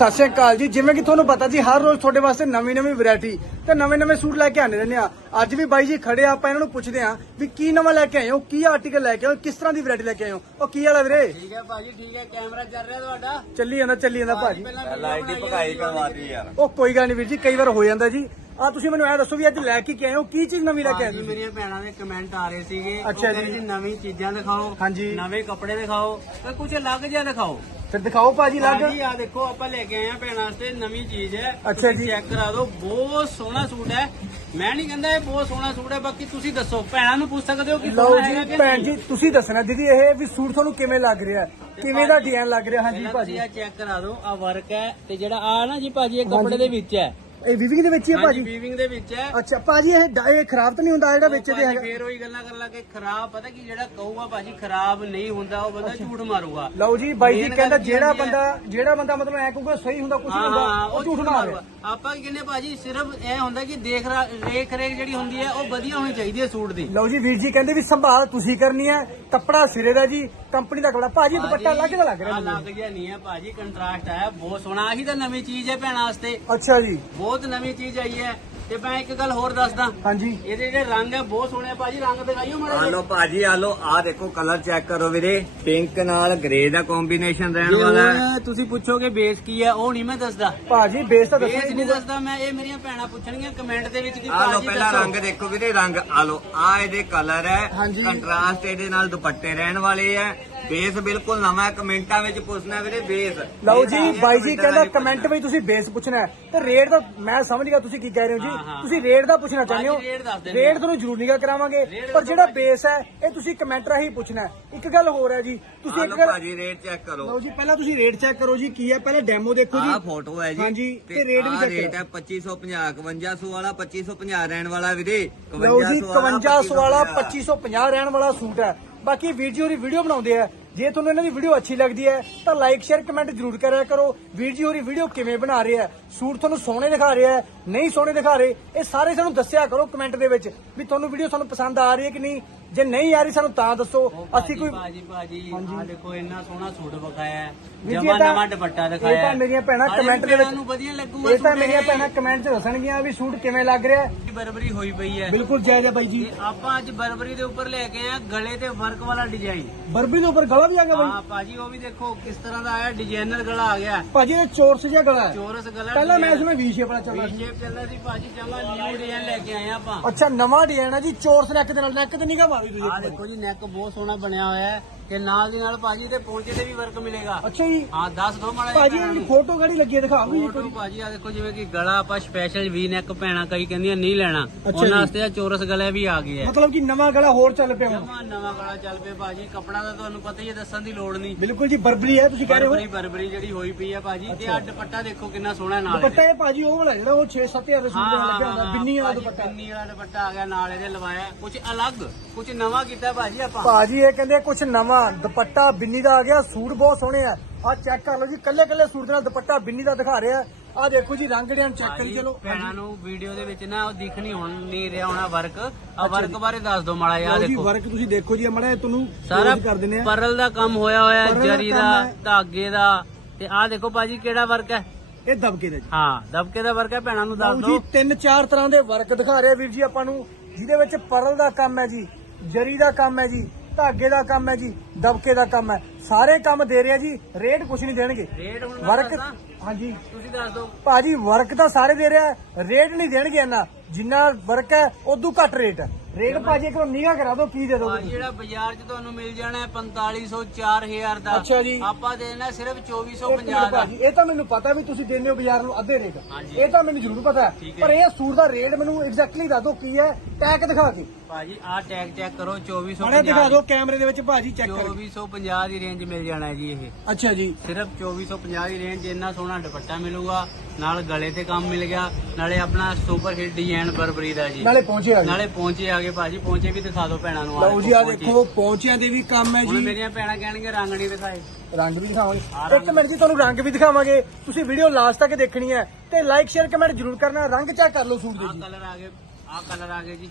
ਸਤਿ ਸ਼੍ਰੀ ਅਕਾਲ ਜੀ। ਜਿਵੇਂ ਕਿ ਤੁਹਾਨੂੰ ਪਤਾ ਜੀ ਹਰ ਰੋਜ਼ ਤੁਹਾਡੇ ਵਾਸਤੇ ਨਵੀਂ ਨਵੀਂ ਵੈਰਾਈਟੀ ਤੇ ਨਵੇਂ ਨਵੇਂ ਸੂਟ ਲੈ ਕੇ ਆਉਂਦੇ ਰਹਿੰਦੇ ਆ ਅੱਜ ਵੀ ਬਾਈ ਜੀ ਖੜੇ ਆ ਆਪਾਂ ਇਹਨਾਂ ਨੂੰ ਪੁੱਛਦੇ ਆ ਵੀ ਕੀ ਨਵਾਂ ਲੈ ਕੇ ਆਏ ਹੋ ਕੀ ਆਰਟੀਕਲ ਲੈ ਕੇ ਆਏ ਹੋ ਕਿਸ ਤਰ੍ਹਾਂ ਦੀ ਵੈਰਾਈਟੀ ਲੈ ਕੇ ਆਏ ਹੋ? ਉਹ ਕੀ ਵਾਲਾ ਵੀਰੇ? ਠੀਕ ਹੈ ਭਾਜੀ ਠੀਕ ਹੈ। ਕੈਮਰਾ ਚੱਲ ਰਿਹਾ ਤੁਹਾਡਾ? ਚੱਲੀ ਜਾਂਦਾ ਚੱਲੀ ਜਾਂਦਾ ਭਾਜੀ। ਲਾਈਟ ਦੀ ਭਗਾਈ ਕਰਵਾਤੀ ਯਾਰ। ਉਹ ਕੋਈ ਗੱਲ ਨਹੀਂ ਵੀਰ ਜੀ ਕਈ ਵਾਰ ਹੋ ਜਾਂਦਾ ਜੀ। ਆ ਤੁਸੀਂ ਮੈਨੂੰ ਐ ਦੱਸੋ ਵੀ ਅੱਜ ਲੈ ਕੇ ਕੀ ਆਏ ਹੋ ਕੀ ਚੀਜ਼ ਨਵੀਂ ਲੈ ਕੇ ਆਏ ਹੋ? ਮੇਰੀਆਂ ਭੈਣਾਂ ਦੇ ਕਮੈਂਟ ਆ ਰਹੇ ਸੀਗੇ। ਅੱਛਾ ਜੀ। ਨਵੀਂ ਚੀਜ਼ਾਂ ਦਿਖਾਓ ਹਾਂਜੀ। ਨਵੇਂ ਕੱਪੜੇ ਦਿਖਾਓ ਤੇ ਕੁਝ ਅਲੱਗ ਜਿਹਾ ਦਿਖਾਓ। ਫਿਰ ਦਿਖਾਓ ਭਾਜੀ ਲੱਗ ਭਾਜੀ ਆ ਦੇਖੋ ਆਪਾਂ ਲੈ ਕੇ ਆਏ ਆ ਭੈਣਾਂ ਵਾਸਤੇ ਨਵੀਂ ਚੀਜ਼ ਹੈ। ਅੱਛਾ ਜੀ। ਚੈੱਕ ਕਰਾ ਦਿਓ ਬਹੁਤ ਸੋਹਣਾ ਸੂਟ ਹੈ। ਮੈਂ ਨਹੀਂ ਕਹਿੰਦਾ ਇਹ ਬਹੁਤ ਸੋਹਣਾ ਸੂਟ ਹੈ ਬਾਕੀ ਤੁਸੀਂ ਦੱਸੋ ਭੈਣਾਂ ਨੂੰ ਪੁੱਛ ਸਕਦੇ ਹੋ ਕਿ ਲਓ ਸੋਹਣਾ ਜੀ ਕਿ ਭੈਣ। ਜੀ ਤੁਸੀਂ ਦੱਸਣਾ ਦੀਦੀ ਇਹ ਵੀ ਸੂਟ ਤੁਹਾਨੂੰ ਕਿਵੇਂ ਲੱਗ ਰਿਹਾ? ਕਿਵੇਂ ਦਾ ਡਿਜ਼ਾਈਨ ਲੱਗ ਰਿਹਾ? ਹਾਂਜੀ ਭਾਜੀ। ਆ ਚੈੱਕ ਕਰਾ ਦਿਓ ਆ ਵਰਕ ਹੈ ਤੇ ਜਿਹੜਾ ਆ ਨਾ ਜੀ ਭਾਜੀ ਇਹ ਕੱਪੜੇ ਦੇ ਵਿੱਚ ਹੈ ਇਹ ਵਿਵਿੰਗ ਦੇ ਵਿੱਚ ਹੀ ਹੈ ਹਾਂਜੀ ਭਾਜੀ? ਵੀਵਿੰਗ ਦੇ ਵਿੱਚ ਹੈ। ਅੱਛਾ ਭਾਜੀ ਇਹ ਡ- ਇਹ ਖਰਾਬ ਤਾਂ ਨਹੀਂ ਹੁੰਦਾ ਜਿਹੜਾ ਵਿੱਚ ਦੇ ਹੈਗਾ? ਫੇਰ ਉਹੀ ਗੱਲਾਂ ਕਰ ਲਾਂਗੇ ਖਰਾਬ ਪਤਾ ਕੀ ਜਿਹੜਾ ਕਹੂਗਾ ਭਾਜੀ ਖਰਾਬ ਨਹੀਂ ਹੁੰਦਾ ਉਹ ਬੰਦਾ ਝੂਠ ਮਾਰੂਗਾ। ਲਓ ਜੀ ਬਾਈ ਜੀ Main ਕਹਿੰਦਾ ਕੀ ਜਿਹੜਾ ਹੁੰਦੀ ਹੈ? ਬੰਦਾ ਜਿਹੜਾ ਬੰਦਾ ਮਤਲਬ ਐ ਕਹੂਗਾ ਸਹੀ ਹੁੰਦਾ ਕੁਝ ਨਹੀਂ ਹਾਂ ਹੁੰਦਾ ਹਾਂ ਉਹ ਝੂਠ ਮਾਰਦਾ ਆਪਾਂ ਕੀ ਕਹਿੰਦੇ ਭਾਜੀ ਸਿਰਫ ਇਹ ਹੁੰਦਾ ਕਿ ਦੇਖ ਰਾ- ਰੇਖ ਰੇਖ ਜਿਹੜੀ ਹੁੰਦੀ ਹੈ ਉਹ ਵਧੀਆ ਹੋਣੀ ਚਾਹੀਦੀ ਹੈ ਸੂਟ ਦੀ। ਲਓ ਜੀ ਵੀਰ ਜੀ ਕਹਿੰਦੇ ਵੀ ਸੰਭਾਲ ਤੁਸੀਂ ਕਰਨੀ ਹੈ ਕੱਪੜਾ ਸਿਰੇ ਦਾ ਜੀ ਕੰਪਨੀ ਦਾ ਕੱਪੜਾ। ਭਾਜੀ ਦੁਪੱਟਾ ਲੱਗ ਦਾ ਲੱਗ ਰਿਹਾ ਆਹ ਮੈਨੂੰ। ਲੱਗ ਗਿਆ ਨਹੀਂ ਹੈ ਭਾਜੀ ਕੰਟਰਾਸਟ ਆਇਆ ਬਹੁਤ ਸੋਹਣਾ। ਆਹੀ ਤਾਂ ਨਵੀਂ ਚੀਜ਼ ਹੈ ਭੈਣਾਂ ਵਾਸਤੇ। ਅੱਛਾ ਜੀ। ਬਹੁਤ ਨਵੀਂ ਚੀਜ਼ ਆਈ ਹੈ। ਤੇ ਮੈਂ ਇੱਕ ਗੱਲ ਹੋਰ ਦੱਸਦਾ। ਹਾਂਜੀ। ਇਹਦੇ ਜਿਹੜੇ ਰੰਗ ਹੈ ਬਹੁਤ ਸੋਹਣੇ ਆ ਭਾਜੀ ਰੰਗ ਦਿਖਾਈਓ ਮਾੜਾ ਆ ਜਿਹਾ। ਲੋ ਭਾਜੀ ਆ ਲੋ ਆ ਦੇਖੋ ਕਲਰ ਚੈੱਕ ਕਰੋ ਵੀਰੇ। ਪਿੰਕ ਨਾਲ ਗ੍ਰੇ ਦਾ ਕੰਬੀਨੇਸ਼ਨ ਰਹਿਣ ਵਾਲਾ ਹੈ। ਤੁਸੀਂ ਪੁੱਛੋਗੇ ਬੇਸ ਕੀ ਹੈ ਉਹ ਨਹੀਂ ਮੈਂ ਦੱਸਦਾ। ਭਾਜੀ ਬੇਸ ਤਾਂ ਦੱਸੋ ਬੇਸ ਨਹੀਂ ਦੱਸਦਾ ਮੈਂ ਇਹ ਮੇਰੀਆਂ ਭੈਣਾਂ ਪੁੱਛਣਗੀਆਂ ਕਮੈਂਟ ਦੇ ਵਿੱਚ ਕਿ ਆ ਲੋ ਭਾਜੀ ਪਹਿਲਾਂ ਦੱਸੋ। ਰੰਗ ਦੇਖੋ ਵੀਰੇ ਰੰਗ ਆ ਲੋ ਆ ਇਹਦੇ ਕਲਰ ਹੈ। ਹਾਂਜੀ। ਕੰਟਰਾਸਟ ਇਹਦੇ ਨਾਲ ਦੁਪੱਟੇ ਰਹਿਣ ਵਾਲੇ ਹੈ। ਬੇਸ ਬਿਲਕੁਲ ਨਵਾਂ ਕਮੈਂਟਾਂ ਵਿੱਚ ਪੁੱਛਣਾ ਵੀਰੇ ਬੇਸ। ਲਓ ਜੀ ਬਾਈ ਜੀ ਕਹਿੰਦਾ ਕਮੈਂਟ ਵਿੱਚ ਤੁਸੀਂ ਬੇਸ ਪੁੱਛਣਾ ਹੈ। ਤੇ ਰੇਟ ਦਾ ਮੈਂ ਸਮਝ ਗਿਆ ਤੁਸੀਂ ਕੀ ਕਹਿ ਰਹੇ ਹੋ ਹਾਂ, ਜੀ। ਹਾਂ। ਤੁਸੀਂ ਰੇਟ ਦਾ ਪੁੱਛਣਾ ਚਾਹੁੰਦੇ ਹੋ। ਰੇਟ ਦੱਸ ਦਿੰਦੇ ਰੇਟ ਤੁਹਾਨੂੰ ਜ਼ਰੂਰ ਨਿਗਾ ਕਰਾਵਾਂਗੇ। ਰੇਟ ਪਰ ਜਿਹੜਾ। ਬੇਸ ਹੈ ਇਹ ਤੁਸੀਂ ਕਮੈਂਟ ਰਾਹੀਂ ਪੁੱਛਣਾ ਹੈ। ਇੱਕ ਗੱਲ ਹੋਰ ਹੈ ਜੀ ਤੁਸੀਂ ਇੱਕ ਗੱਲ ਭਾਜੀ ਰੇਟ ਚੈੱਕ ਕਰੋ। ਲਓ ਜੀ ਪਹਿਲਾਂ ਤੁਸੀਂ ਰੇਟ ਚੈੱਕ ਕਰੋ ਜੀ ਕੀ ਹੈ? ਪਹਿਲਾਂ ਡੈਮੋ ਦੇਖੋ ਜੀ। ਆ ਫੋਟੋ ਹੈ ਜੀ। ਹਾਂਜੀ, ਤੇ ਰੇਟ ਵੀ ਆਹ check ਰੇਟ। ਹੈ 2550 5100 ਵਾਲਾ 2550 ਰਹਿਣ ਵਾਲਾ ਵੀਰੇ। ਲਓ ਜੀ 5500 ਵਾਲਾ 2550 2550 ਰਹਿਣ ਵਾਲਾ ਸੂਟ ਹੈ। ਬਾਕੀ ਵੀਰ ਜੀ ਦੀ ਵੀਡੀਓ ਬਣਾਉਂਦੇ ਆ। ਜੇ ਤੁਹਾਨੂੰ ਇਹਨਾਂ ਦੀ ਵੀਡੀਓ ਅੱਛੀ ਲੱਗਦੀ ਹੈ, ਤਾਂ ਲਾਈਕ ਸ਼ੇਅਰ ਕਮੈਂਟ ਜ਼ਰੂਰ ਕਰਿਆ ਕਰੋ। ਵੀਰ ਜੀ ਦੀ ਵੀਡੀਓ ਕਿਵੇਂ ਬਣਾ ਰਹੇ ਆ? ਸੂਟ ਤੁਹਾਨੂੰ ਸੋਹਣੇ ਦਿਖਾ ਰਹੇ ਹੈ ਨਹੀਂ ਸੋਹਣੇ ਦਿਖਾ ਰਹੇ? ਇਹ ਸਾਰੇ ਸਾਨੂੰ ਦੱਸਿਆ ਕਰੋ ਕਮੈਂਟ ਦੇ ਵਿੱਚ ਵੀ ਤੁਹਾਨੂੰ ਵੀਡੀਓ ਸਾਨੂੰ ਪਸੰਦ ਆ ਰਹੀ ਹੈ ਕਿ ਨਹੀਂ। ਜੇ ਨਹੀਂ ਆ ਰਹੀ ਸਾਨੂੰ ਤਾਂ ਦੱਸੋ। ਅਸੀਂ ਕੋਈ ਭਾਜੀ ਭਾਜੀ। ਆ ਦੇਖੋ ਇੰਨਾ ਸੋਹਣਾ ਸੂਟ ਵਿਖਾਇਆ ਜਮਾ ਇਹ ਤਾਂ- ਨਵਾਂ ਦੁਪੱਟਾ ਇਹ ਦਿਖਾਇਆ ਤਾਂ ਹੈ। ਮੇਰੀਆਂ ਭੈਣਾਂ ਕਮੈਂਟ ਦੇ ਵਿੱਚ ਨੂੰ ਵਧੀਆ ਲੱਗੂਗਾ ਇਹ ਤਾਂ ਮੇਰੀਆਂ ਭੈਣਾਂ ਕਮੈਂਟ 'ਚ ਦੱਸਣਗੀਆਂ ਵੀ ਸੂਟ ਕਿਵੇਂ ਲੱਗ ਰਿਹਾ। ਬਰਬਰੀ ਹੋਈ ਪਈ ਹੈ। ਬਿਲਕੁਲ ਜਾਇਜ਼ ਹੈ ਬਾਈ ਜੀ। ਤੇ ਆਪਾਂ ਅੱਜ ਬਰਬਰੀ ਦੇ ਉੱਪਰ ਲੈ ਕੇ ਆਏ ਗਲੇ ਤੇ ਵਰਕ ਵਾਲਾ ਡਿਜ਼ਾਈਨ ਬਰਬੀ ਦੇ ਉੱਪਰ ਗਲਾ ਵੀ ਆ ਗਿਆ ਬਾਈ। ਹਾਂ ਭਾਜੀ ਉਹ ਵੀ ਦੇਖੋ ਕਿਸ ਤਰ੍ਹਾਂ ਦਾ ਆਇਆ ਡਿਜ਼ਾਈਨਰ ਗਲਾ ਆ ਗਿਆ। ਭਾਜੀ ਇਹ ਚੋਰਸ ਜਿਹਾ ਗਲਾ ਹੈ। ਚੋਰਸ ਗਲਾ ਪਹਿਲਾਂ ਮੈਂ ਇਸमें ਵੀ ਸ਼ੇਪ ਵਾਲਾ ਚੱਲਦਾ ਸੀ। ਸ਼ੇਪ ਚੱਲਦਾ ਸੀ ਭਾਜੀ ਜਮਾ ਨਿਊ ਡਿਜ਼ਾਈਨ ਲੈ ਕੇ ਆਏ ਆਪਾਂ। ਅੱਛਾ ਨਵਾਂ ਡਿਜ਼ਾਈਨ ਹੈ ਜੀ ਚੋਰਸ ਨੈਕ ਦੇ ਨਾਲ ਨੈਕ ਤੇ ਨਿਗਾ ਮਾਰੀ ਆ ਦੇਖੋ ਜੀ ਨੈਕ ਬਹੁਤ ਸੋਹਣਾ ਬਣਿਆ ਹੋਇਆ ਹੈ। ਤੇ ਨਾਲ ਦੀ ਨਾਲ ਭਾਜੀ ਤੇ ਪਹੁੰਚੇ ਤੇ ਵੀ ਵਰਕ ਮਿਲੇਗਾ। ਅੱਛਾ ਜੀ। ਹਾਂ ਦੱਸ ਦੋ ਮਾੜਾ ਭਾਜੀ ਜਿਹਾ ਇਹਦੀ ਫੋਟੋ ਗਾੜੀ ਲੱਗੀ ਹੈ ਦਿਖਾਓ ਜੀ ਫੋਟੋ ਭਾਜੀ ਆ ਦੇਖੋ ਜਿਵੇਂ ਕਿ ਗਲਾ ਆਪਾਂ ਸਪੈਸ਼ਲ ਵੀ ਨੈਕ ਭੈਣਾ ਕਈ ਕਹਿੰਦੀਆਂ ਨਹੀਂ ਲੈਣਾ। ਅੱਛਾ ਉਹਨਾਂ ਜੀ। ਵਾਸਤੇ ਆ ਚੋਰਸ ਗਲੇ ਵੀ ਆ ਗਏ ਆ। ਮਤਲਬ ਕਿ ਨਵਾਂ ਗਲਾ ਹੋਰ ਚੱਲ ਪਿਆ ਹੁਣ। ਜਮਾ ਨਵਾਂ ਗਲਾ ਚੱਲ ਪਿਆ ਭਾਜੀ ਕਪੜਾ ਦਾ ਤੁਹਾਨੂੰ ਪਤਾ ਹੀ ਹੈ ਦੱਸਣ ਦੀ ਲੋੜ ਨਹੀਂ। ਬਿਲਕੁਲ ਜੀ ਬਰਬਰੀ ਹੈ ਤੁਸੀਂ ਕਹਿ ਰਹੇ ਹੋ। ਬਰਬਰੀ ਬਰਬਰੀ ਜਿਹੜੀ ਹੋਈ ਪਈ ਆ ਭਾਜੀ ਤੇ ਆ ਦੁਪੱਟਾ ਦੇਖੋ ਕਿੰਨਾ ਸੋਹਣਾ ਨਾਲ ਦੁਪੱਟਾ ਇਹ ਭਾਜੀ ਉਹ ਵਾਲਾ ਜਿਹੜਾ ਉਹ 6-7000 ਦੇ ਸੂਟ ਨਾਲ ਲੱਗਿਆ ਹੁੰਦਾ ਬਿੰਨੀ ਵਾਲਾ ਭਾਜੀ, ਦੁਪੱਟਾ। ਬਿੰਨੀ ਵਾਲਾ ਦੁਪੱਟਾ ਆ ਗਿਆ ਨਾਲ ਇਹਦੇ ਲਵਾਇਆ। ਕੁਝ ਅਲੱਗ ਕੁਝ ਨਵਾਂ ਕੀਤਾ ਭਾਜੀ ਆਪਾਂ। ਭਾਜੀ ਇਹ ਕਹਿੰਦੇ ਕੁਝ ਨਵਾਂ ਦੁਪੱਟਾ ਬਿੰਨੀ ਦਾ ਆ ਗਿਆ ਸੂਟ ਬਹੁਤ ਸੋਹਣੇ ਆ। ਆ ਚੈੱਕ ਕਰ ਲਓ ਜੀ ਕੱਲੇ ਕੱਲੇ ਸੂਟ ਦੇ ਨਾਲ ਦੁਪੱਟਾ ਬਿੰਨੀ ਦਾ ਦਿਖਾ ਰਿਹਾ। ਆ ਦੇਖੋ ਜੀ ਰੰਗ ਡਿਆਂ ਚੈੱਕ ਕਰੀ ਚਲੋ। ਭੈਣਾਂ ਨੂੰ ਵੀਡੀਓ ਦੇ ਵਿੱਚ ਨਾ ਉਹ ਦਿਖ ਨਹੀਂ ਹੁਣ ਨਹੀਂ ਰਿਹਾ ਹੋਣਾ ਵਰਕ। ਆ ਵਰਕ ਬਾਰੇ ਦੱਸ ਦਿਓ ਮਾੜਾ ਜੀ ਦੇਖੋ। ਵਰਕ ਤੁਸੀਂ ਦੇਖੋ ਜੀ ਮੜਾ ਤੁਹਾਨੂੰ ਸਾਰਾ ਕਰ ਦਿੰਦੇ ਆ। ਪਰਲ ਦਾ ਕੰਮ ਹੋਇਆ ਹੋਇਆ ਜਰੀ ਦਾ। ਧਾਗੇ ਦਾ। ਤੇ ਆਹ ਦੇਖੋ ਭਾਜੀ ਕਿਹੜਾ ਵਰਕ ਹੈ? ਇਹ ਦਬਕੇ ਦੇ ਜੀ। ਹਾਂ ਦਬਕੇ ਦਾ ਵਰਕ ਹੈ ਭੈਣਾਂ ਨੂੰ ਦੱਸ ਲਓ ਜੀ ਦਿਓ। ਤਿੰਨ ਚਾਰ ਤਰ੍ਹਾਂ ਦੇ ਵਰਕ ਦਿਖਾ ਰਿਹਾ ਵੀਰ ਜੀ ਆਪਾਂ ਨੂੰ ਜਿਹਦੇ ਵਿੱਚ ਪਰਲ ਦਾ ਕੰਮ ਹੈ ਜੀ ਜਰੀ ਦਾ ਕੰਮ ਹੈ ਜੀ ਧਾਗੇ ਦਾ ਕੰਮ ਹੈ ਜੀ ਦਬਕੇ ਦਾ ਕੰਮ ਹੈ। ਸਾਰੇ ਕੰਮ ਦੇ ਰਿਹਾ ਜੀ ਰੇਟ ਕੁਛ ਨਹੀਂ ਦੇਣਗੇ। ਰੇਟ ਹੁਣ ਮੈਂ ਵਰਕ ਹਾਂਜੀ। ਤੁਸੀਂ ਦੱਸ ਦਿਓ। ਭਾਜੀ ਵਰਕ ਤਾਂ ਸਾਰੇ ਦੇ ਰਿਹਾ ਹੈ, ਰੇਟ ਨਹੀਂ ਦੇਣਗੇ ਇੰਨਾ। ਜਿੰਨਾ ਵਰਕ ਹੈ ਉਦੋਂ ਘੱਟ ਰੇਟ ਹੈ। ਰੇਟ ਭਾਜੀ ਇੱਕ ਵਾਰ ਕਰਾ ਦਿਓ ਕੀ ਦੇ ਦੋਗੇ ਭਾਜੀ ਜਿਹੜਾ ਬਾਜ਼ਾਰ 'ਚ ਤੁਹਾਨੂੰ ਮਿਲ ਜਾਣਾ ਹੈ 4500 4000 ਦਾ। ਅੱਛਾ ਜੀ। ਆਪਾਂ ਦੇਣਾ ਸਿਰਫ ਇੱਕ 2450 ਮਿੰਟ ਦਾ। ਭਾਜੀ ਇਹ ਤਾਂ ਮੈਨੂੰ ਪਤਾ ਵੀ ਤੁਸੀਂ ਦਿੰਦੇ ਹੋ ਬਾਜ਼ਾਰ ਨੂੰ ਅੱਧੇ ਰੇਟ। ਹਾਂਜੀ। ਇਹ ਤਾਂ ਮੈਨੂੰ ਜ਼ਰੂਰ ਪਤਾ ਹੈ। ਠੀਕ ਹੈ। ਪਰ ਇਹ ਸੂਟ ਦਾ ਰੇਟ ਮੈਨੂੰ ਐਗਜ਼ੈਕਟਲੀ ਦੱਸ ਦਿਓ ਕੀ ਹੈ। ਟੈਗ ਦਿਖਾ ਕੇ। ਭਾਜੀ ਆਹ ਟੈਗ ਚੈੱਕ ਕਰੋ ਮਾੜਾ 2450 ਦਿਖਾ ਦਿਓ ਕੈਮਰੇ ਦੇ ਵਿੱਚ ਭਾਜੀ ਚੈੱਕ ਕਰਕੇ 2450 ਦੀ ਰੇਂਜ ਮਿਲ ਜਾਣਾ ਜੀ ਇਹ। ਅੱਛਾ ਜੀ। ਸਿਰਫ 2450 ਦੀ ਰੇਂਜ ਇੰਨਾ ਸੋਹਣਾ ਦੁਪੱਟਾ ਮਿਲੂਗਾ ਨਾਲ ਗਲੇ ਤੇ ਕੰਮ ਮਿਲ ਗਿਆ ਨਾਲੇ ਆਪਣਾ ਸੁਪਰ ਹਿੱਟ ਡਿਜ਼ਾਈਨ ਬਰਬਰੀ ਦਾ ਜੀ। ਨਾਲੇ ਪਹੁੰਚੇ ਆ ਗਏ। ਨਾਲੇ ਪਹੁੰਚੇ ਆ ਗਏ ਭਾਜੀ ਪਹੁੰਚੇ ਵੀ ਦਿਖਾ ਦਿਓ ਭੈਣਾਂ ਨੂੰ ਲਓ ਜੀ ਆ। ਦੇਖੋ ਪਹੁੰਚਿਆਂ ਦੇ ਵੀ ਕੰਮ ਹੈ ਹੁਣ ਜੀ। ਮੇਰੀਆਂ ਭੈਣਾਂ ਕਹਿਣਗੇ ਰੰਗ ਨਹੀਂ ਦਿਖਾਏ। ਰੰਗ ਵੀ ਦਿਖਾਵਾਂਗੇ। ਇੱਕ ਮਿੰਟ ਜੀ ਤੁਹਾਨੂੰ ਰੰਗ ਵੀ ਦਿਖਾਵਾਂਗੇ। ਤੁਸੀਂ ਵੀਡੀਓ ਲਾਸਟ ਤੱਕ ਦੇਖਣੀ ਹੈ ਤੇ ਲਾਈਕ ਸ਼ੇਅਰ ਕਮੈਂਟ ਜ਼ਰੂਰ ਕਰਨਾ ਰੰਗ ਚੈੱਕ ਕਰ ਲਓ ਸੂਟ ਦੇ ਜੀ। ਕਲਰ ਆ ਗਏ ਆਹ ਕਲਰ ਆ ਗਏ ਜੀ।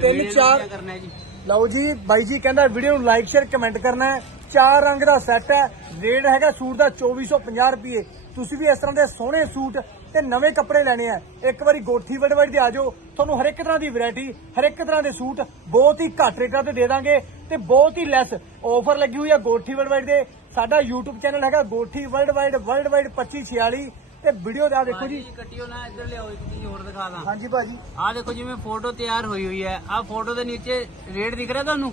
ਤਿੰਨ ਚਾਰ- ਕਰਨਾ ਜੀ? ਲਓ ਜੀ ਬਾਈ ਜੀ ਕਹਿੰਦਾ ਵੀਡੀਓ ਨੂੰ ਲਾਈਕ ਸ਼ੇਅਰ ਕਮੈਂਟ ਕਰਨਾ ਹੈ। ਚਾਰ ਰੰਗ ਦਾ ਸੈੱਟ ਹੈ ਰੇਟ ਹੈਗਾ ਸੂਟ ਦਾ 2450 ਰੁਪਏ। ਤੁਸੀਂ ਵੀ ਇਸ ਤਰ੍ਹਾਂ ਦੇ ਸੋਹਣੇ ਸੂਟ ਤੇ ਨਵੇਂ ਕੱਪੜੇ ਲੈਣੇ ਆ ਇੱਕ ਵਾਰੀ ਗੋਠੀ ਵੜਵੜ ਦੇ ਆ ਜਾਓ। ਤੁਹਾਨੂੰ ਹਰ ਇੱਕ ਤਰ੍ਹਾਂ ਦੀ ਵੈਰਾਈਟੀ ਹਰ ਇੱਕ ਤਰ੍ਹਾਂ ਦੇ ਸੂਟ ਬਹੁਤ ਹੀ ਘੱਟ ਰੇਟਾਂ ਤੇ ਦੇ ਦਾਂਗੇ ਤੇ ਬਹੁਤ ਹੀ ਲੈਸ ਆਫਰ ਲੱਗੀ ਹੋਈ ਆ ਗੋਠੀ ਵੜਵੜ ਦੇ। ਸਾਡਾ YouTube ਚੈਨਲ ਹੈਗਾ ਗੋਠੀ ਵਰਲਡ ਵਾਈਡ ਵਰਲਡ 2546 ਤੇ ਵੀਡੀਓ ਦਾ ਦੇਖੋ ਜੀ। ਕੱਟਿਓ ਨਾ ਇੱਧਰ ਲਿਆਓ ਇੱਕ ਚੀਜ਼ ਹੋਰ ਦਿਖਾ ਦਾਂ। ਹਾਂਜੀ ਭਾਜੀ। ਆਹ ਦੇਖੋ ਜਿਵੇਂ ਫੋਟੋ ਤਿਆਰ ਹੋਈ ਹੋਈ ਹੈ। ਆਹ ਫੋਟੋ ਦੇ ਨੀਚੇ ਰੇਟ ਦਿਖ ਰਿਹਾ ਤੁਹਾਨੂੰ?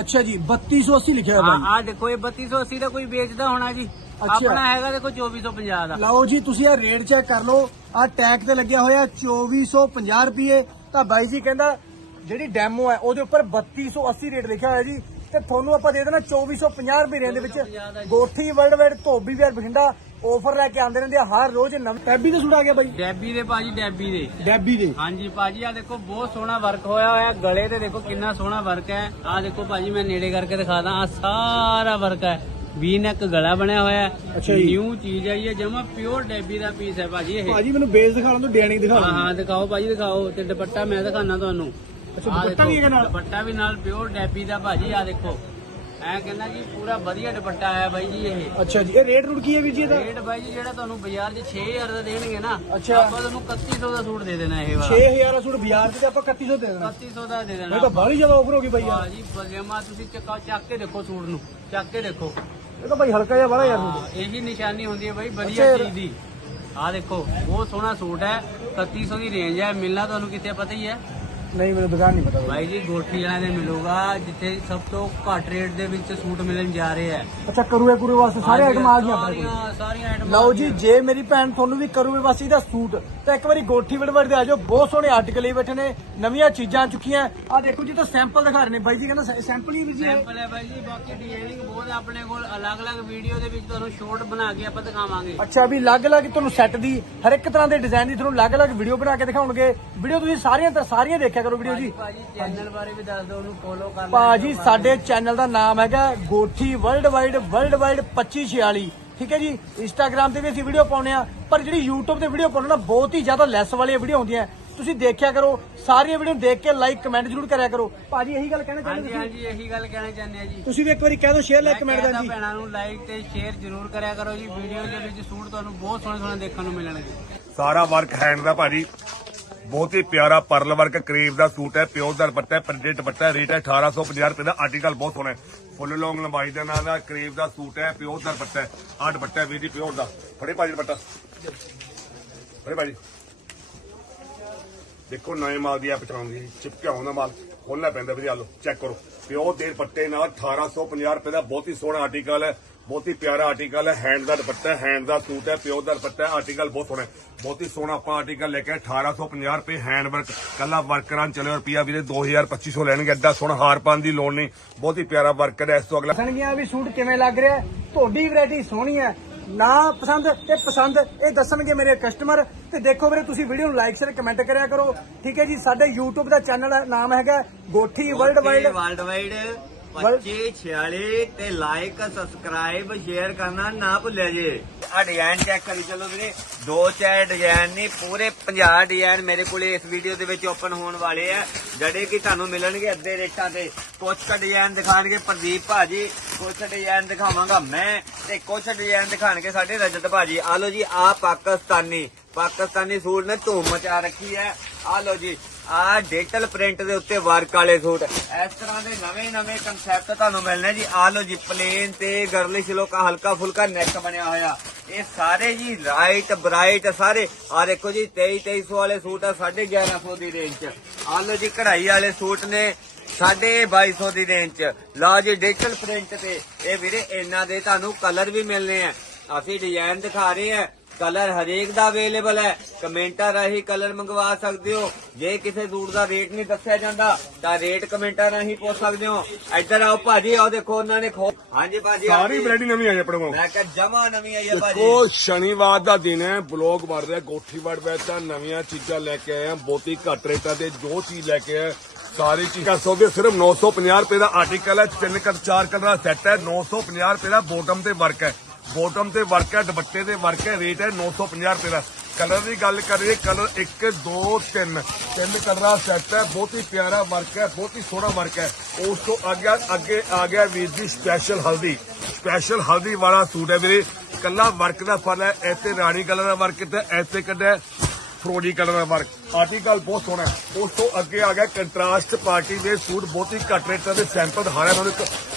ਅੱਛਾ ਜੀ 3280 ਲਿਖਿਆ ਆਹ ਆਹ ਦੇਖੋ ਇਹ 3280 ਦਾ ਕੋਈ ਵੇਚਦਾ ਹੋਣਾ ਜੀ। ਆਪਣਾ ਹੈਗਾ ਦੇਖੋ 2450 ਦਾ। ਲਓ ਜੀ ਤੁਸੀਂ ਇਹ ਰੇਟ ਚੈੱਕ ਕਰ ਲਓ। ਆ ਟੈਗ ਤੇ ਲੱਗਿਆ ਹੋਇਆ 2450 ਰੁਪਏ। ਤਾਂ ਬਾਈ ਜੀ ਕਹਿੰਦਾ ਜਿਹੜੀ ਡੈਮੋ ਹੈ ਉਹਦੇ ਉੱਪਰ 3280 ਰੇਟ ਲਿਖਿਆ ਹੋਇਆ ਜੀ। ਤੇ ਤੁਹਾਨੂੰ ਆਪਾਂ ਦੇ ਦੇਣਾ 2450 ਰੁਪਏ ਦੇ ਵਿੱਚ। ਗੋਠੀ ਵਰਲਡ ਵਾਈਡ ਧੋਬੀ ਵੀਰ ਬਠਿੰਡਾ। ਆਫਰ ਲੈ ਕੇ ਆਉਂਦੇ ਰਹਿੰਦੇ ਆ ਹਰ ਰੋਜ਼ ਨਵੇਂ ਟੈਬੀ ਦੇ ਸੂਟ ਆ ਗਿਆ ਬਾਈ। ਡੈਬੀ ਦੇ ਭਾਜੀ ਡੈਬੀ ਦੇ। ਡੈਬੀ ਦੇ। ਹਾਂਜੀ ਭਾਜੀ ਆ ਦੇਖੋ ਬਹੁਤ ਸੋਹਣਾ ਵਰਕ ਹੋਇਆ ਹੋਇਆ। ਹੈ। ਗਲੇ ਤੇ ਦੇਖੋ ਕਿੰਨਾ ਸੋਹਣਾ ਵਰਕ ਹੈ। ਆ ਦੇਖੋ ਭਾਜੀ ਮੈਂ ਨੇੜੇ ਕਰਕੇ ਦਿਖਾ ਦਾਂ। ਆ ਸਾਰਾ ਵਰਕ ਹੈ। ਵੀ ਨੈਕ ਗਲਾ ਬਣਿਆ ਹੋਇਆ ਹੈ। ਅੱਛਾ। ਨਿਊ ਚੀਜ਼ ਹੈ ਇਹ ਜਮਾ ਪਿਓਰ ਡੈਬੀ ਦਾ ਪੀਸ ਹੈ ਭਾਜੀ ਇਹ। ਭਾਜੀ ਮੈਨੂੰ ਬੇਸ ਦਿਖਾ ਲਓ ਡਿਆਣੀ ਦਿਖਾ ਹਾਂ ਹਾਂ ਦਿਖਾਓ ਭਾਜੀ ਦਿਖਾਓ। ਤੇ ਦੁਪੱਟਾ ਮੈਂ ਦਿਖਾਣਾ ਤੁਹਾਨੂੰ। ਅੱਛਾ, ਦੁਪੱਟਾ ਵੀ ਹੈਗਾ ਨਾਲ? ਦੁਪੱਟਾ ਵੀ ਨਾਲ ਪਿਓਰ ਡੈਬੀ ਦਾ ਭਾਜੀ ਆ ਦੇਖੋ। ਐ ਕਹਿੰਦਾ ਜੀ ਪੂਰਾ ਵਧੀਆ ਦੁਪੱਟਾ ਆਇਆ ਬਾਈ ਜੀ ਇਹ। ਅੱਛਾ ਜੀ ਇਹ ਰੇਟ ਰੂਟ ਕੀ ਹੈ ਵੀਰ ਜੀ ਇਹਦਾ? ਰੇਟ ਬਾਈ ਜੀ ਜਿਹੜਾ ਤੁਹਾਨੂੰ ਬਾਜ਼ਾਰ 'ਚ 6000 ਦਾ ਦੇਣਗੇ ਨਾ ਅੱਛਾ। ਆਪਾਂ ਤੁਹਾਨੂੰ 3100 ਦਾ ਸੂਟ ਦੇ ਦੇਣਾ ਇਹ ਵਾਲਾ। 6000 ਦਾ ਸੂਟ ਬਾਜ਼ਾਰ 'ਚ ਤੇ ਆਪਾਂ 3100 ਦੇ ਦੇਣਾ। 3100 ਦਾ ਦੇ ਇਹ ਦੇਣਾ ਤਾਂ ਬਾਹਲੀ ਜ਼ਿਆਦਾ ਆਫਰ ਹੋ ਗਈ ਬਾਈ ਯਾਰ। ਭਾਜੀ ਬਜੇਮਾ ਤੁਸੀਂ ਚੱਕਾ ਚੱਕ ਕੇ ਦੇਖੋ ਸੂਟ ਨੂੰ ਚੱਕ ਕੇ ਦੇਖੋ। ਇਹ ਤਾਂ ਬਾਈ ਹਲਕਾ ਜਿਹਾ ਬਾਹਲਾ ਯਾਰ। ਹਾਂ, ਸੂਟ ਇਹੀ ਨਿਸ਼ਾਨੀ ਹੁੰਦੀ ਹੈ ਬਾਈ ਵਧੀਆ ਅੱਛਾ। ਚੀਜ਼ ਦੀ। ਆਹ ਦੇਖੋ ਬਹੁਤ ਸੋਹਣਾ ਸੂਟ ਹੈ 3100 ਦੀ ਰੇਂਜ ਹੈ ਮਿਲਣਾ ਤੁਹਾਨੂੰ ਕਿੱਥੇ ਪਤਾ ਹੀ ਹੈ। ਨਹੀਂ ਮੈਨੂੰ ਦੁਕਾਨ ਨਹੀਂ ਪਤਾ। ਬਾਈ ਜੀ ਗੋਠੀ ਵਾਲਿਆਂ ਦੇ ਮਿਲੂਗਾ ਜਿੱਥੇ ਸਭ ਤੋਂ ਘੱਟ ਰੇਟ ਦੇ ਵਿੱਚ ਸੂਟ ਮਿਲਣ ਜਾ ਰਹੇ ਹੈ ਅੱਛਾ ਕਰੂਏ ਕਰੂਏ ਵਾਸਤੇ ਸਾਰੇ ਆਈਟਮ ਆ ਗਈਆਂ ਆਪਣੇ ਕੋਲ? ਸਾਰੀਆਂ ਸਾਰੀਆਂ ਆਈਟਮਾਂ ਲਓ ਜੀ ਜੇ ਮੇਰੀ ਭੈਣ ਤੁਹਾਨੂੰ ਵੀ ਕਰੂਵੇ ਵਾਸੀ ਦਾ ਸੂਟ ਤਾਂ ਇੱਕ ਵਾਰੀ ਗੋਠੀ ਵੜਵੜ ਦੇ ਆ ਜਾਓ। ਬਹੁਤ ਸੋਹਣੇ ਆਰਟੀਕਲ ਹੀ ਬੈਠੇ ਨੇ ਨਵੀਆਂ ਚੀਜ਼ਾਂ ਆ ਚੁੱਕੀਆਂ। ਆ ਦੇਖੋ ਜੀ ਤਾਂ ਸੈਂਪਲ ਦਿਖਾ ਰਹੇ ਨੇ। ਬਾਈ ਜੀ ਕਹਿੰਦਾ ਸੈਂਪਲ ਹੀ ਵੀ ਜੀ ਹੈ ਸੈਂਪਲ ਹੈ ਬਾਈ ਜੀ ਬਾਕੀ ਡਿਜ਼ਾਈਨਿੰਗ ਬਹੁਤ ਹੈ ਆਪਣੇ ਕੋਲ। ਅਲੱਗ-ਅਲੱਗ ਵੀਡੀਓ ਦੇ ਵਿੱਚ ਤੁਹਾਨੂੰ ਸ਼ੋਰਟ ਬਣਾ ਕੇ ਆਪਾਂ ਦਿਖਾਵਾਂਗੇ। ਅੱਛਾ ਵੀ ਅਲੱਗ-ਅਲੱਗ ਤੁਹਾਨੂੰ ਸੈੱਟ ਦੀ ਹਰ ਇੱਕ ਤਰ੍ਹਾਂ ਦੇ ਡਿਜ਼ਾਈਨ ਦੀ ਤੁਹਾਨੂੰ ਅਲੱਗ-ਅਲੱਗ ਵੀਡੀਓ ਬਣਾ ਕੇ ਦਿਖਾਉਣਗੇ। ਵੀਡੀਓ ਤੁਸੀਂ ਸਾਰੀਆਂ ਤਾਂ ਸਾਰੀਆਂ ਦੇਖਿਆ ਕਰੋ ਵੀਡੀਓ ਜੀ। ਭਾਜੀ ਚੈਨਲ ਬਾਰੇ ਵੀ ਦੱਸ ਦਿਓ ਉਹਨੂੰ ਫੋਲੋ ਕਰ ਭਾਜੀ ਸਾਡੇ ਚੈਨਲ ਦਾ ਨਾਮ ਹੈਗਾ Gothi world wide world wide 2546 ਠੀਕ ਹੈ ਜੀ? ਇੰਸਟਾਗ੍ਰam ਤੇ ਵੀ ਅਸੀਂ ਵੀਡੀਓ ਪਾਉਨੇ ਆ ਪਰ ਜਿਹੜੀ YouTube ਤੇ ਵੀਡੀਓ ਪਾਉਣਾ ਨਾ ਬਹੁਤ ਹੀ ਜ਼ਿਆਦਾ ਲੈਸ ਵਾਲੀਆਂ ਵੀਡੀਓ ਹੁੰਦੀਆਂ। ਤੁਸੀਂ ਦੇਖਿਆ ਕਰੋ ਸਾਰੀਆਂ ਵੀਡੀਓ ਦੇਖ ਕੇ ਲਾਈਕ ਕਮੈਂਟ ਜ਼ਰੂਰ ਕਰਿਆ ਕਰੋ। ਭਾਜੀ ਇਹੀ ਗੱਲ ਕਹਿਣਾ ਚਾਹੁੰਦੇ ਹਾਂਜੀ ਤੁਸੀਂ? ਹਾਂਜੀ ਇਹੀ ਗੱਲ ਕਹਿਣਾ ਚਾਹੁੰਦੇ ਆ ਜੀ। ਤੁਸੀਂ ਵੀ ਇੱਕ ਵਾਰੀ ਕਹਿ ਦਿਓ ਸ਼ੇਅਰ ਲਾਈਕ ਕਮੈਂਟ ਦਾ ਜੀ। ਭੈਣਾਂ ਨੂੰ ਲਾਈਕ ਤੇ ਸ਼ੇਅਰ ਜ਼ਰੂਰ ਕਰਿਆ ਕਰੋ ਜੀ। ਵੀਡੀਓ ਦੇ ਵਿੱਚ ਸੂਟ ਤੁਹਾਨੂੰ ਬਹੁਤ ਸੋਹਣੇ ਸੋਹਣੇ ਦੇਖਣ ਨੂੰ ਮਿਲਣਗੇ। ਸਾਰਾ ਵਰਕ ਹੈਂਡ ਦਾ ਭਾਜੀ। ਬਹੁਤ ਪਿਆਰਾ ਪਰਲ ਵਰਕ ਕਰੀਬ ਦਾ ਸੂਟ ਹੈ, ਪਿਓਰ ਦਾ ਦੁਪੱਟਾ ਪ੍ਰਿੰਟਡ ਦੁਪੱਟਾ ਰੇਟ ਹੈ 1850 ਰੁਪਏ ਦਾ। ਆਰਟੀਕਲ ਬਹੁਤ ਸੋਹਣਾ ਹੈ। ਫੁੱਲ ਲੌਂਗ ਲੰਬਾਈ ਦੇ ਨਾਲ ਦਾ ਕਰੀਬ ਦਾ ਸੂਟ ਹੈ, ਪਿਓਰ ਦਾ ਦੁਪੱਟਾ ਹੈ। ਦੁਪੱਟਾ ਹੈ ਜੀ, ਪਿਓਰ ਦਾ। ਫੜੇ ਭਾਜੀ ਦੁਪੱਟਾ। ਫੜੇ ਭਾਜੀ। ਦੇਖੋ, ਨਵੇਂ ਮਾਲ ਦੀ ਆ ਪਛਾਣ ਦੀ ਚਿਪਕਿਆ ਹੁੰਦਾ ਮਾਲ। ਖੋਲਣਾ ਪੈਂਦਾ ਵੀਰੇ, ਆ ਲਓ, ਚੈੱਕ ਕਰੋ। ਪਿਓਰ ਦੇ ਦੁਪੱਟੇ ਨਾਲ 1850 ਰੁਪਏ ਦਾ ਬਹੁਤ ਹੀ ਸੋਹਣਾ ਆਰਟੀਕਲ ਹੈ। ਬਹੁਤ ਹੀ ਪਿਆਰਾ ਆਰਟੀਕਲ ਹੈ ਹੈਂਡ ਦਾ ਦੁਪੱਟਾ ਹੈ ਹੈਂਡ ਦਾ ਸੂਟ ਹੈ ਪਿਓਰ ਦਾ ਦੁਪੱਟਾ ਹੈ ਆਰਟੀਕਲ ਬਹੁਤ ਸੋਹਣਾ ਹੈ। ਬਹੁਤ ਹੀ ਸੋਹਣਾ ਆਪਾਂ ਆਰਟੀਕਲ ਲੈ ਕੇ ਆਏ 1850 ਰੁਪਏ ਹੈਂਡ ਵਰਕ ਕੱਲਾ ਵਰਕਰਾਂ ਚਲੇ ਰੁਪਿਆ ਵੀਰੇ 2000 2500 ਲੈਣਗੇ ਐਡਾ ਸੋਹਣਾ ਹਾਰ ਪਾਉਣ ਦੀ ਲੋੜ ਨਹੀਂ। ਬਹੁਤ ਹੀ ਪਿਆਰਾ ਵਰਕ ਹੈ ਇਸ ਤੋਂ ਅਗਲਾ ਦੱਸਣਗੀਆਂ ਵੀ ਸੂਟ ਕਿਵੇਂ ਲੱਗ ਰਿਹਾ। ਤੁਹਾਡੀ ਵੈਰਾਈਟੀ ਸੋਹਣੀ ਹੈ ਨਾ ਪਸੰਦ ਤੇ ਪਸੰਦ ਇਹ ਦੱਸਣਗੇ ਮੇਰੇ ਕਸਟਮਰ ਤੇ ਦੇਖੋ ਵੀਰੇ ਤੁਸੀਂ ਵੀਡੀਓ ਨੂੰ ਲਾਈਕ ਸ਼ੇਅਰ ਕਮੈਂਟ ਕਰਿਆ ਕਰੋ। ਠੀਕ ਹੈ ਜੀ ਸਾਡੇ YouTube ਦਾ ਚੈਨਲ ਨਾਮ ਹੈਗਾ Gothi world wide world wide 2546 ਤੇ ਲਾਈਕ ਸਬਸਕ੍ਰਾਈਬ ਸ਼ੇਅਰ ਕਰਨਾ ਨਾ ਭੁੱਲਿਆ ਜੇ। ਆ ਡਿਜ਼ਾਈਨ ਚੈੱਕ ਕਰੀ ਚਲੋ ਵੀਰੇ। ਦੋ ਚਾਰ ਡਿਜ਼ਾਈਨ ਨਹੀਂ ਪੂਰੇ 50 ਡਿਜ਼ਾਈਨ ਮੇਰੇ ਕੋਲੇ ਇਸ ਵੀਡੀਓ ਦੇ ਵਿੱਚ ਓਪਨ ਹੋਣ ਵਾਲੇ ਆ। ਜਿਹੜੇ ਕਿ ਤੁਹਾਨੂੰ ਮਿਲਣਗੇ ਅੱਧੇ ਰੇਟਾਂ ਤੇ। ਕੁਝ ਕ ਡਿਜ਼ਾਈਨ ਦਿਖਾਣਗੇ ਪ੍ਰਦੀਪ ਭਾਜੀ ਕੁਝ ਡਿਜ਼ਾਈਨ ਦਿਖਾਵਾਂਗਾ ਮੈਂ ਤੇ ਕੁਝ ਡਿਜ਼ਾਈਨ ਦਿਖਾਣਗੇ ਸਾਡੇ ਰਜਤ ਭਾਜੀ। ਆ ਲਓ ਜੀ ਆ ਪਾਕਿਸਤਾਨੀ ਪਾਕਿਸਤਾਨੀ ਸੂਟ ਨੇ ਧੂਮ ਮਚਾ ਰੱਖੀ ਹੈ। ਆ ਲਓ ਜੀ ਆ ਡਿਜੀਟਲ ਪ੍ਰਿੰਟ ਦੇ ਉੱਤੇ ਵਰਕ ਵਾਲੇ ਸੂਟ। ਇਸ ਤਰ੍ਹਾਂ ਦੇ ਨਵੇਂ ਨਵੇਂ ਕਨਸੈਪਟ ਤੁਹਾਨੂੰ ਮਿਲਣੇ ਜੀ। ਆ ਲਓ ਜੀ ਪਲੇਨ ਤੇ ਗਰਲਿਸ਼ ਲੋਕਾ ਹਲਕਾ ਫੁਲਕਾ ਨੈਕ ਬਣਿਆ ਹੋਇਆ। ਇਹ ਸਾਰੇ ਜੀ ਲਾਈਟ ਬ੍ਰਾਈਟ ਸਾਰੇ। ਆ ਦੇਖੋ ਜੀ 23 2300 ਵਾਲੇ ਸੂਟ ਆ 1150 ਦੀ ਰੇਂਜ ਚ। ਆ ਲਓ ਜੀ, ਕਢਾਈ ਵਾਲੇ ਸੂਟ ਨੇ, ਸਾਢੇ 2200 ਦੀ ਰੇਂਜ ਚ। ਲਓ ਜੀ ਡਿਜੀਟਲ ਪ੍ਰਿੰਟ ਤੇ। ਇਹ ਵੀਰੇ, ਇਹਨਾਂ ਦੇ ਤੁਹਾਨੂੰ ਕਲਰ ਵੀ ਮਿਲਨੇ ਆ। ਅਸੀਂ ਡਿਜ਼ਾਈਨ ਦਿਖਾ ਰਹੇ ਆ। ਕਲਰ ਹਰੇਕ ਦਾ ਅਵੇਲੇਬਲ ਹੈ। ਕਮੈਂਟਾਂ ਰਾਹੀਂ ਕਲਰ ਮੰਗਵਾ ਸਕਦੇ ਹੋ। ਜੇ ਕਿਸੇ ਸੂਟ ਦਾ ਰੇਟ ਨਹੀਂ ਦੱਸਿਆ ਜਾਂਦਾ ਤਾਂ ਰੇਟ ਕਮੈਂਟਾਂ ਰਾਹੀਂ ਪੁੱਛ ਸਕਦੇ ਹੋ। ਇੱਧਰ ਆਓ ਭਾਜੀ ਆਓ ਦੇਖੋ ਉਹਨਾਂ ਨੇ ਖੋ ਹਾਂਜੀ ਭਾਜੀ ਸਾਰੀ। ਵੈਰਾਈਟੀ ਨਵੀਂ ਆਈ ਆਪਣੇ ਕੋਲ। ਮੈਂ ਕਿਹਾ ਜਮਾ ਨਵੀਂ ਆਈ ਹੈ ਭਾਜੀ। ਦੇਖੋ ਸ਼ਨੀਵਾਰ ਦਾ ਦਿਨ ਹੈ ਬਲੌਗ ਬਣ ਰਿਹਾ ਗੋਠੀ ਵੜ ਵਿੱਚ ਤਾਂ ਨਵੀਆਂ ਚੀਜ਼ਾਂ ਲੈ ਕੇ ਆਏ ਆ ਬਹੁਤੀ ਘੱਟ ਰੇਟਾਂ ਤੇ ਜੋ ਚੀਜ਼ ਲੈ ਕੇ ਆਏ ਸਾਰੀ ਚੀਜ਼ਾਂ। ਸੌਦੇ ਸਿਰਫ 950 ਰੁਪਏ ਦਾ ਆਰਟੀਕਲ ਹੈ ਤਿੰਨ ਕਰ ਚਾਰ ਕਲਰ ਦਾ ਸੈੱਟ ਹੈ 950 ਰੁਪਏ ਦਾ ਬੋਟਮ ਤੇ ਵਰਕ ਹੈ। ਬੋਟਮ ਤੇ ਵਰਕ ਹੈ, ਦੁਪੱਟੇ ਤੇ ਵਰਕ ਹੈ, ਰੇਟ ਹੈ 950 ਰੁਪਏ ਦਾ। ਕਲਰ ਦੀ ਗੱਲ ਕਰੀਏ, ਕਲਰ 1 2 3 ਤਿੰਨ ਕਲਰਾਂ ਸੈੱਟ ਹੈ, ਬਹੁਤ ਹੀ ਪਿਆਰਾ ਵਰਕ ਹੈ, ਬਹੁਤ ਹੀ ਸੋਹਣਾ ਵਰਕ ਹੈ। ਉਸ ਤੋਂ ਅੱਗੇ ਅੱਗੇ ਆ ਗਿਆ ਵੀਰ ਜੀ ਸਪੈਸ਼ਲ ਹਲਦੀ। ਸਪੈਸ਼ਲ ਹਲਦੀ ਵਾਲਾ ਸੂਟ ਹੈ ਵੀਰੇ। ਕੱਲਾ ਵਰਕ ਦਾ ਫਲ ਹੈ, ਇੱਥੇ ਰਾਣੀ ਕਲਰ ਦਾ ਵਰਕ ਤੇ ਇੱਥੇ ਕੱਢਿਆ, ਫਰੋਜੀ ਕਲਰ ਦਾ ਵਰਕ। ਆਰਟੀਕਲ ਬਹੁਤ ਸੋਹਣਾ ਉਸ ਤੋਂ ਅੱਗੇ ਆ ਗਿਆ ਕੰਟਰਾਸਟ ਪਾਰਟੀ ਦੇ ਸੂਟ, ਬਹੁਤ ਹੀ ਘੱਟ ਰੇਟਾਂ ਦੇ ਸੈਂਪਲ ਦਿਖਾ ਰਿਹਾ ਤੁਹਾਨੂੰ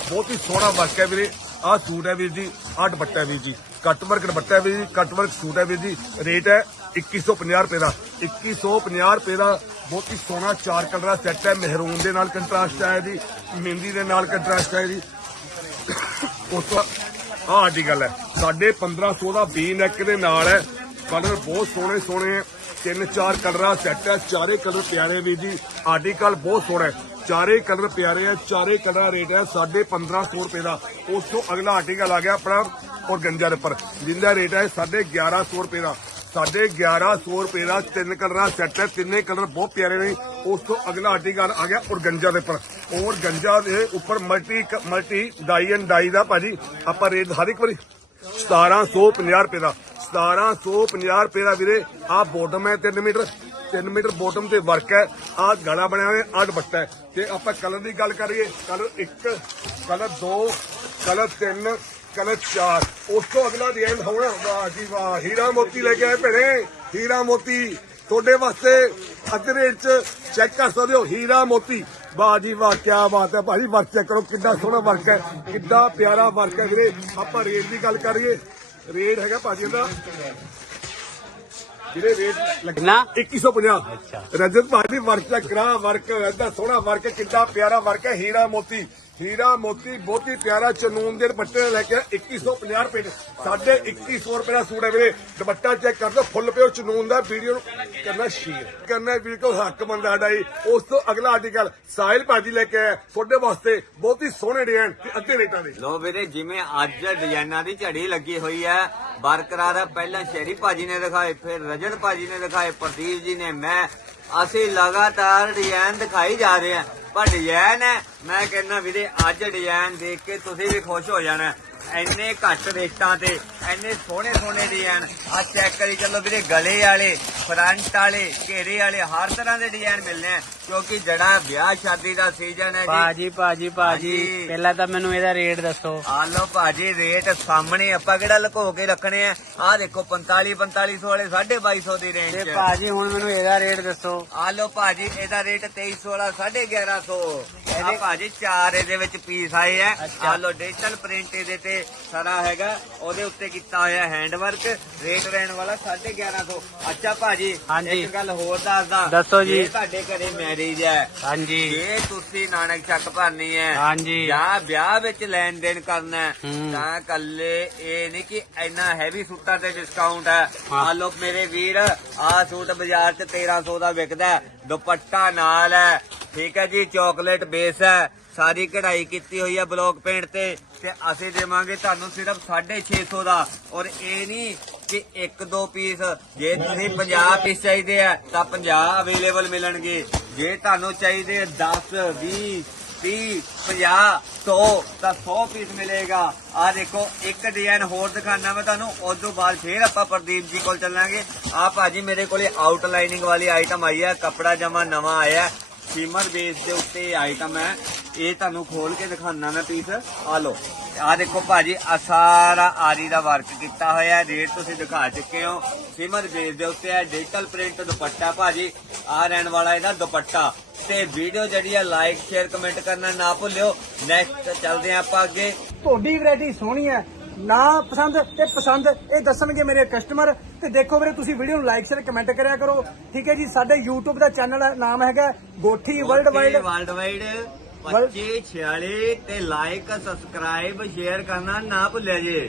ਬਹੁਤ ਹੀ ਸੋਹਣਾ ਵਰਕ ਹੈ ਵੀਰੇ। ਆਹ ਸੂਟ ਹੈ ਵੀਰ ਜੀ, ਆਹ ਦੁਪੱਟਾ ਵੀਰ ਜੀ। ਕੱਟ ਵਰਕ ਦੁਪੱਟਾ ਵੀਰ ਜੀ ਕੱਟ ਵਰਕ ਸੂਟ ਹੈ ਵੀਰ ਜੀ। ਰੇਟ ਹੈ 2150 ਰੁਪਏ ਦਾ। 2150 ਰੁਪਏ ਦਾ ਬਹੁਤ ਹੀ ਸੋਹਣਾ ਚਾਰ ਕਲਰ ਦਾ ਸੈੱਟ ਹੈ। ਮਹਿਰੂਨ ਦੇ ਨਾਲ ਕੰਟਰਾਸਟ ਆਇਆ ਜੀ, ਮਹਿੰਦੀ ਦੇ ਨਾਲ ਕੰਟਰਾਸਟ ਆਇਆ ਜੀ। ਉਸ ਤੋਂ ਆਹ ਆਰਟੀਕਲ ਹੈ ਸਾਡੇ 1500 ਦਾ ਵੀ ਨੈਕ ਦੇ ਨਾਲ ਹੈ। ਕਲਰ ਬਹੁਤ ਸੋਹਣੇ ਸੋਹਣੇ ਤਿੰਨ ਚਾਰ ਕਲਰਾਂ ਸੈੱਟ ਹੈ। ਚਾਰੇ ਕਲਰ ਪਿਆਰੇ ਵੀ ਜੀ। ਆਰਟੀਕਲ ਬਹੁਤ ਸੋਹਣਾ ਹੈ। ਚਾਰੇ ਕਲਰ ਪਿਆਰੇ ਹੈ ਚਾਰੇ ਕਲਰ ਰੇਟ ਹੈ ਸਾਡੇ 1500 ਰੁਪਏ ਦਾ। ਉਸ ਤੋਂ ਅਗਲਾ ਆਰਟੀਕਲ ਆ ਗਿਆ ਆਪਣਾ ਔਰ ਦੇ ਉੱਪਰ ਜਿੰਦਾ ਰੇਟ ਹੈ ਸਾਡੇ 1100 ਰੁਪਏ ਦਾ। ਸਾਡੇ 1100 ਰੁਪਏ ਦਾ ਤਿੰਨ ਕਲਰਾਂ ਸੈੱਟ ਹੈ ਤਿੰਨੇ ਕਲਰ ਬਹੁਤ ਪਿਆਰੇ ਨੇ। ਉਸ ਤੋਂ ਅਗਲਾ ਆਰਟੀਕਲ ਆ ਗਿਆ ਔਰ ਦੇ ਉੱਪਰ ਔਰ ਦੇ ਉੱਪਰ multi multi dye and dye ਦਾ ਭਾਜੀ ਆਪਾਂ ਰੇਟ ਹਰ ਇੱਕ ਵਾਰੀ। 1750 ਰੁਪਏ ਦਾ 1750 ਰੁਪਏ ਦਾ ਵੀਰੇ, ਆਹ ਬੋਟਮ ਹੈ 3 ਮੀਟਰ। 3 ਮੀਟਰ ਬੋਟਮ ਤੇ ਵਰਕ ਹੈ। ਆਹ ਗਲਾ ਬਣਿਆ ਹੋਇਆ, ਆਹ ਦੁਪੱਟਾ ਹੈ। ਤੇ ਆਪਾਂ ਕਲਰ ਦੀ ਗੱਲ ਕਰੀਏ ਕਲਰ 1 ਕਲਰ 2 ਕਲਰ 3 ਕਲਰ 4 ਉਸ ਤੋਂ ਅਗਲਾ ਡਿਜ਼ਾਈਨ ਹੋਣਾ। ਵਾਹ ਜੀ ਵਾਹ, ਹੀਰਾ ਮੋਤੀ ਲੈ ਕੇ ਆਏ ਭੈਣੇ। ਹੀਰਾ ਮੋਤੀ, ਤੁਹਾਡੇ ਵਾਸਤੇ ਅੱਧੇ ਰੇਟ ਚ ਚੈੱਕ ਕਰ ਸਕਦੇ ਹੋ। ਹੀਰਾ ਮੋਤੀ। ਵਾਹ ਜੀ ਵਾਹ ਕੀ ਬਾਤ ਹੈ ਭਾਜੀ। ਵਰਕ ਚੈੱਕ ਕਰੋ ਕਿੰਨਾ ਸੋਹਣਾ ਵਰਕ ਹੈ। ਕਿੰਨਾ ਪਿਆਰਾ ਵਰਕ ਹੈ ਵੀਰੇ। ਆਪਾਂ ਰੇਟ ਦੀ ਗੱਲ ਕਰੀਏ। ਰੇਟ ਹੈਗਾ ਭਾਜੀ ਦਾ ਜਿਹੜੇ ਰੇਟ ਲੱਗ- ਕਿੰਨਾ? 2150 ਰਜਤ ਭਾਜੀ ਵਰਕ ਚੈੱਕ ਕਰਾ ਵਰਕ ਐਡਾ ਸੋਹਣਾ ਵਰਕ ਕਿੰਨਾ ਪਿਆਰਾ ਵਰਕ ਹੈ ਹੀਰਾ ਮੋਤੀ। ਹੀਰਾ ਮੋਤੀ ਬਹੁਤ ਪਿਆਰਾ, ਚਨੂਨ ਦੇ ਦੁਪੱਟੇ ਨਾਲ ਲੈ ਕੇ 2150 ਰੁਪਏ ਦੇ। ਸਾਢੇ 2100 ਰੁਪਏ ਦਾ ਸੂਟ ਹੈ ਵੀਰੇ। ਦੁਪੱਟਾ ਚੈੱਕ ਕਰ ਲਓ, ਫੁੱਲ ਪਿਓ ਚਨੂਨ ਦਾ ਵੀਡੀਓ ਨੂੰ ਕਰਨਾ ਸ਼ੇਅਰ ਕਰਨਾ ਵੀਡੀਓ ਹੱਕ ਬੰਦਾ ਸਾਡਾ ਉਸ ਤੋਂ ਅਗਲਾ ਆਰਟੀਕਲ ਸਾਹਿਲ ਭਾਜੀ ਲੈ ਕੇ ਆਇਆ, ਤੁਹਾਡੇ ਵਾਸਤੇ ਬਹੁਤ ਹੀ ਸੋਹਣੇ ਡਿਜ਼ਾਈਨ ਤੇ ਅੱਧੇ ਰੇਟਾਂ ਦੇ। ਲੋ ਵੀਰੇ, ਜਿਵੇਂ ਅੱਜ ਡਿਜ਼ਾਈਨਾਂ ਦੀ ਝੜੀ ਲੱਗੀ ਹੋਈ ਹੈ, ਬਰਕਰਾਰ ਹੈ। ਪਹਿਲਾਂ ਸ਼ੇਰੀ ਭਾਜੀ ਨੇ ਦਿਖਾਏ, ਫਿਰ ਰਜਤ ਭਾਜੀ ਨੇ ਦਿਖਾਏ, ਪ੍ਰਦੀਪ ਜੀ ਨੇ, ਮੈਂ ਅਸੀਂ ਲਗਾਤਾਰ ਡਿਜ਼ਾਈਨ ਦਿਖਾਈ ਜਾ ਰਹੇ ਹਾਂ। ਪਰ ਡਿਜ਼ਾਈਨ ਹੈ, ਮੈਂ ਕਹਿੰਦਾ ਵੀਰੇ, ਅੱਜ ਡਿਜ਼ਾਈਨ ਦੇਖ ਕੇ ਤੁਸੀਂ ਵੀ ਖੁਸ਼ ਹੋ ਜਾਣਾ। ਇੰਨੇ ਘੱਟ ਰੇਟਾਂ ਤੇ ਇੰਨੇ ਸੋਹਣੇ ਸੋਹਣੇ ਡਿਜ਼ਾਈਨ ਆ ਚੈੱਕ ਕਰੀ ਚੱਲੋ ਵੀਰੇ ਗਲੇ ਵਾਲੇ ਫਰੰਟ ਵਾਲੇ ਘੇਰੇ ਵਾਲੇ ਹਰ ਤਰ੍ਹਾਂ ਦੇ ਡਿਜ਼ਾਈਨ ਮਿਲਨੇ ਆ। ਕਿਉਂਕਿ ਜੜਾ ਵਿਆਹ ਸ਼ਾਦੀ ਦਾ ਸੀਜ਼ਨ ਹੈ ਜੀ। ਭਾਜੀ ਭਾਜੀ ਭਾਜੀ। ਪਹਿਲਾਂ ਤਾਂ ਮੈਨੂੰ ਇਹਦਾ ਰੇਟ ਦੱਸੋ। ਆ ਲਓ ਭਾਜੀ ਰੇਟ ਸਾਹਮਣੇ ਆਪਾਂ ਕਿਹੜਾ ਲੁਕੋ ਕੇ ਰੱਖਣੇ ਆ? ਆ ਦੇਖੋ 45 4500 ਵਾਲੇ 2250 ਦੀ ਰੇਂਜ ਤੇ ਚ ਭਾਜੀ ਹੁਣ ਮੈਨੂੰ ਇਹਦਾ ਰੇਟ ਦੱਸੋ। ਆ ਲਓ ਭਾਜੀ ਇਹਦਾ ਰੇਟ 2300 ਵਾਲਾ 1150 ਆ ਭਾਜੀ ਚਾਰ ਇਹਦੇ ਵਿੱਚ ਪੀਸ ਆਏ ਆ। ਆ ਲਓ ਡਿਜੀਟਲ ਪ੍ਰਿੰਟ ਇਹਦੇ ਤੇ ਸਾਰਾ ਹੈਗਾ ਉਹਦੇ ਉੱਤੇ ਕੀਤਾ ਹੋਇਆ ਹੈਂਡ ਵਰਕ ਰੇਟ ਰਹਿਣ ਵਾਲਾ 1150 ਅੱਛਾ ਭਾਜੀ। ਇੱਕ ਗੱਲ ਹੋਰ ਦੱਸਦਾ ਦੱਸੋ ਜੀ। ਤੁਹਾਡੇ ਘਰੇ ਮੈਰਿਜ ਹੈ ਹਾਂਜੀ ਜੇ ਤੁਸੀਂ ਨਾਨਕ ਚੱਕ ਭਰਨੀ ਹੈ ਹਾਂਜੀ। ਜਾਂ ਵਿਆਹ ਵਿੱਚ ਲੈਣ ਦੇਣ ਕਰਨਾ। ਤਾਂ ਕੱਲੇ ਇਹ ਨਹੀਂ ਕਿ ਇੰਨਾ ਹੈਵੀ ਸੂਟਾਂ ਤੇ ਡਿਸਕਾਊਂਟ ਹੈ। ਆ ਲੋ ਮੇਰੇ ਵੀਰ ਆ ਸੂਟ ਬਾਜ਼ਾਰ 'ਚ 1300 ਦਾ ਵਿਕਦਾ ਦੁਪੱਟਾ ਨਾਲ ਹੈ। ਠੀਕ ਹੈ ਜੀ ਚਾਕਲੇਟ ਬੇਸ ਹੈ। ਸਾਰੀ ਕਢਾਈ ਕੀਤੀ ਹੋਈ ਹੈ ਬਲੌਕ ਪੇਂਟ ਤੇ। ਤੇ ਅਸੀਂ ਦੇਵਾਂਗੇ ਤੁਹਾਨੂੰ ਸਿਰਫ 650 ਦਾ। ਔਰ ਇਹ ਨਹੀਂ ਕਿ ਇੱਕ ਦੋ ਪੀਸ, ਜੇ ਤੁਸੀਂ 50 ਪੀਸ ਚਾਹੀਦੇ ਆ, ਤਾਂ 50 ਅਵੇਲੇਬਲ ਮਿਲਣਗੇ। ਜੇ ਤੁਹਾਨੂੰ ਚਾਹੀਦੇ 10 20 30 50 100 ਤਾਂ 100 ਪੀਸ ਮਿਲੇਗਾ। ਆ ਦੇਖੋ, ਇੱਕ ਡਿਜ਼ਾਈਨ ਹੋਰ ਦਿਖਾਣਾ ਮੈਂ ਤੁਹਾਨੂੰ ਉਸ ਤੋਂ ਬਾਅਦ ਫੇਰ ਆਪਾਂ ਪ੍ਰਦੀਪ ਜੀ ਕੋਲ ਚੱਲਾਂਗੇ। ਆ ਭਾਜੀ ਮੇਰੇ ਕੋਲੇ ਆਊਟਲਾਈਨਿੰਗ ਵਾਲੀ ਆਈਟਮ ਆਈ ਹੈ, ਕੱਪੜਾ ਜਮਾ ਨਵਾਂ ਆਇਆ ਸ਼ਿਮਰ ਬੇਸ ਦੇ ਉੱਤੇ ਆਈਟਮ ਹੈ। ਇਹ ਤੁਹਾਨੂੰ ਖੋਲ ਕੇ ਦਿਖਾਣਾ ਮੈਂ ਪੀਸ ਆ ਲਓ ਆ ਦੇਖੋ ਭਾਜੀ ਆ ਸਾਰਾ ਆਰੀ ਦਾ ਵਰਕ ਕੀਤਾ ਹੋਇਆ ਹੈ। ਰੇਟ ਤੁਸੀਂ ਦਿਖਾ ਚੁੱਕੇ ਹੋ। ਸਿਮਰ ਬੇਸ ਦੇ ਉੱਤੇ ਹੈ ਡਿਜੀਟਲ ਪ੍ਰਿੰਟ ਦੁਪੱਟਾ ਭਾਜੀ। ਆ ਰਹਿਣ ਵਾਲਾ ਇਹਦਾ ਦੁਪੱਟਾ। ਤੇ ਵੀਡੀਓ ਜਿਹੜੀ ਹੈ ਲਾਈਕ ਸ਼ੇਅਰ ਕਮੈਂਟ ਕਰਨਾ ਨਾ ਭੁੱਲਿਓ। ਨੈਕਸਟ ਚੱਲਦੇ ਹਾਂ ਆਪਾਂ ਅੱਗੇ। ਤੁਹਾਡੀ ਵੈਰਾਈਟੀ ਸੋਹਣੀ ਹੈ ਨਾ ਪਸੰਦ ਤੇ ਪਸੰਦ ਇਹ ਦੱਸਣਗੇ ਮੇਰੇ ਕਸਟਮਰ ਤੇ ਦੇਖੋ ਵੀਰੇ ਤੁਸੀਂ ਵੀਡੀਓ ਨੂੰ ਲਾਈਕ ਸ਼ੇਅਰ ਕਮੈਂਟ ਕਰਿਆ ਕਰੋ। ਠੀਕ ਹੈ ਜੀ ਸਾਡੇ YouTube ਦਾ ਚੈਨਲ ਨਾਮ ਹੈਗਾ Gothi world wide world wide 25 46 ਤੇ ਲਾਈਕ ਸਬਸਕ੍ਰਾਈਬ ਸ਼ੇਅਰ ਕਰਨਾ ਨਾ ਭੁੱਲਿਆ ਜੇ।